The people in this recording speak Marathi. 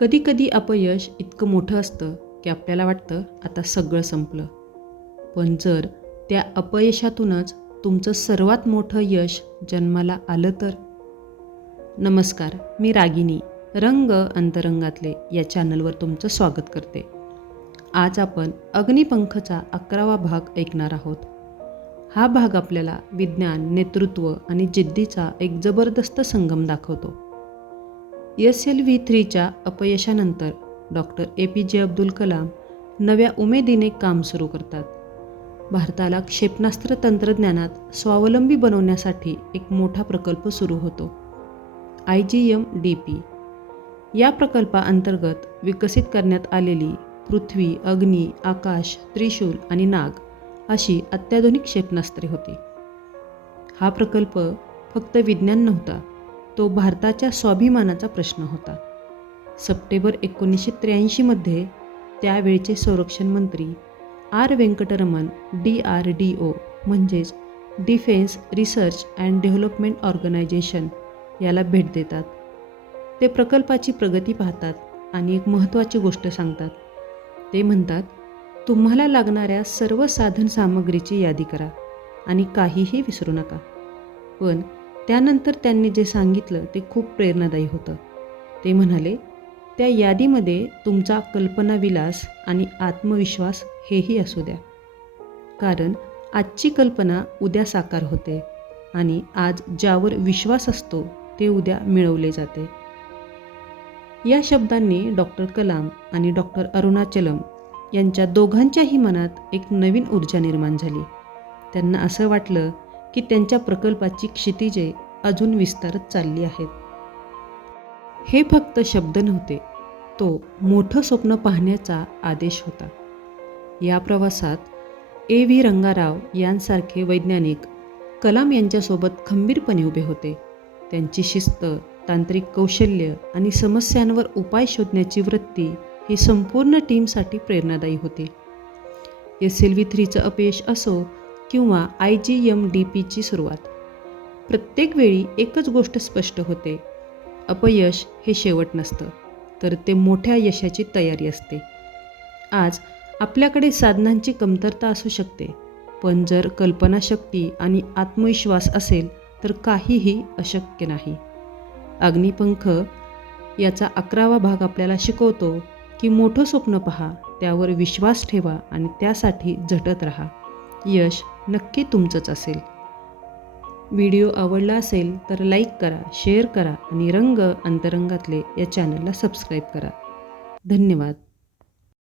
कधीकधी अपयश इतकं मोठं असतं की आपल्याला वाटतं आता सगळं संपलं. पण जर त्या अपयशातूनच तुमचं सर्वात मोठं यश जन्माला आलं तर? नमस्कार, मी रागिनी रंग अंतरंगातले या चॅनलवर तुमचं स्वागत करते. आज आपण अग्निपंखचा 11वा भाग ऐकणार आहोत. हा भाग आपल्याला विज्ञान, नेतृत्व आणि जिद्दीचा एक जबरदस्त संगम दाखवतो. SLV-3च्या अपयशानंतर डॉक्टर APJ अब्दुल कलाम नव्या उमेदीने काम सुरू करतात. भारताला क्षेपणास्त्र तंत्रज्ञानात स्वावलंबी बनवण्यासाठी एक मोठा प्रकल्प सुरू होतो, IGM-DP. या प्रकल्पाअंतर्गत विकसित करण्यात आलेली पृथ्वी, अग्नी, आकाश, त्रिशूल आणि नाग अशी अत्याधुनिक क्षेपणास्त्रे होती. हा प्रकल्प फक्त विज्ञान नव्हता, तो भारताच्या स्वाभिमानाचा प्रश्न होता. सप्टेंबर 1983मध्ये त्यावेळचे संरक्षण मंत्री R. वेंकटरमण DRDO म्हणजेच defence research and development organisation याला भेट देतात. ते प्रकल्पाची प्रगती पाहतात आणि एक महत्त्वाची गोष्ट सांगतात. ते म्हणतात, तुम्हाला लागणाऱ्या सर्व साधन सामग्रीची यादी करा आणि काहीही विसरू नका. पण त्यानंतर त्यांनी जे सांगितलं ते खूप प्रेरणादायी होतं. ते म्हणाले, त्या यादीमध्ये तुमचा कल्पनाविलास आणि आत्मविश्वास हेही असू द्या. कारण आजची कल्पना उद्या साकार होते आणि आज ज्यावर विश्वास असतो ते उद्या मिळवले जाते. या शब्दांनी डॉक्टर कलाम आणि डॉक्टर अरुणाचलम यांच्या दोघांच्याही मनात एक नवीन ऊर्जा निर्माण झाली. त्यांना असं वाटलं की त्यांच्या प्रकल्पाची क्षितिजे अजून विस्तारत चालली आहेत. हे फक्त शब्द नव्हते, तो मोठं स्वप्न पाहण्याचा आदेश होता. या प्रवासात AV रंगाराव यांसारखे वैज्ञानिक कलाम यांच्यासोबत खंबीरपणे उभे होते. त्यांची शिस्त, तांत्रिक कौशल्य आणि समस्यांवर उपाय शोधण्याची वृत्ती ही संपूर्ण टीमसाठी प्रेरणादायी होती. SLV-3चं अपयश असो किंवा IGM-DPची सुरुवात, प्रत्येक वेळी एकच गोष्ट स्पष्ट होते, अपयश हे शेवट नसतं, तर ते मोठ्या यशाची तयारी असते. आज आपल्याकडे साधनांची कमतरता असू शकते, पण जर कल्पनाशक्ती आणि आत्मविश्वास असेल तर काहीही अशक्य नाही. अग्निपंख याचा 11वा भाग आपल्याला शिकवतो की मोठं स्वप्न पहा, त्यावर विश्वास ठेवा आणि त्यासाठी झटत राहा. यश नक्की तुमचंच असेल. व्हिडिओ आवडला असेल तर लाईक करा, शेअर करा आणि रंग अंतरंगातले या चॅनलला सबस्क्राईब करा. धन्यवाद.